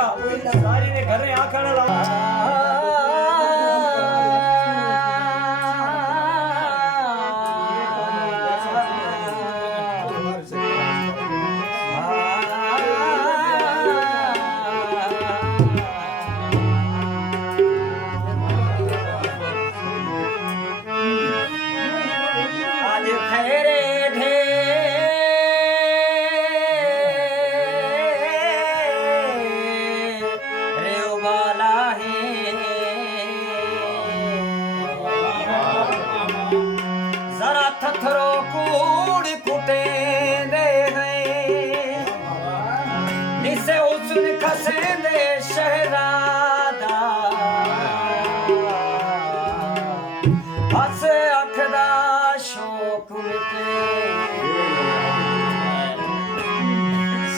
सारी ने घरे आखण लाओ थरो कूड़ कुटे दे निसे उचन खसे दे शहरादा हस अखदा शोक मिटे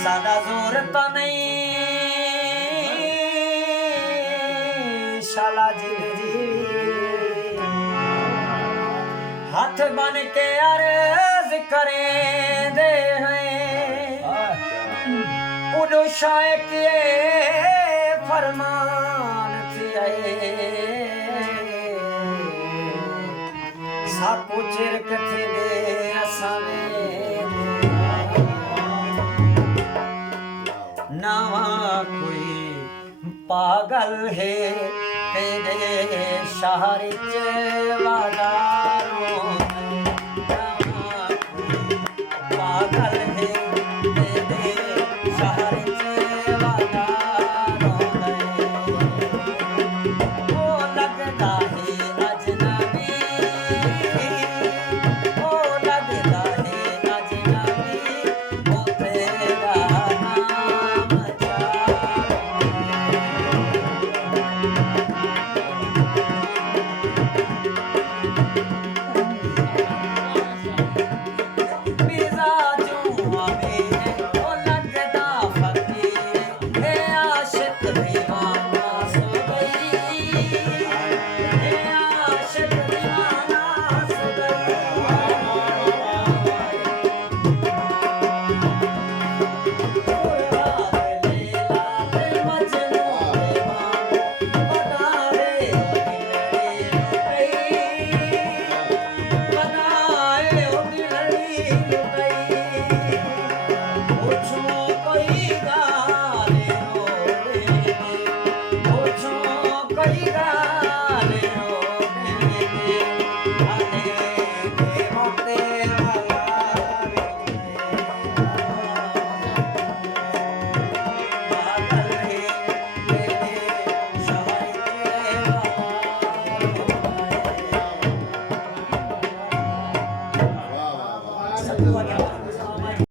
सादा जोर तो नहीं शाला जी हाथ बन के अर्ज करें दे हैं उडो शाय के फरमान थिए साको चिर कथे दे असावे नवा कोई पागल है तेरे शहर च वादारो पागल है तेरे शहर च वादारो ओ लगदा है अजनबी ओ लगदा है अजनबी ओ तेरा नाम Wow.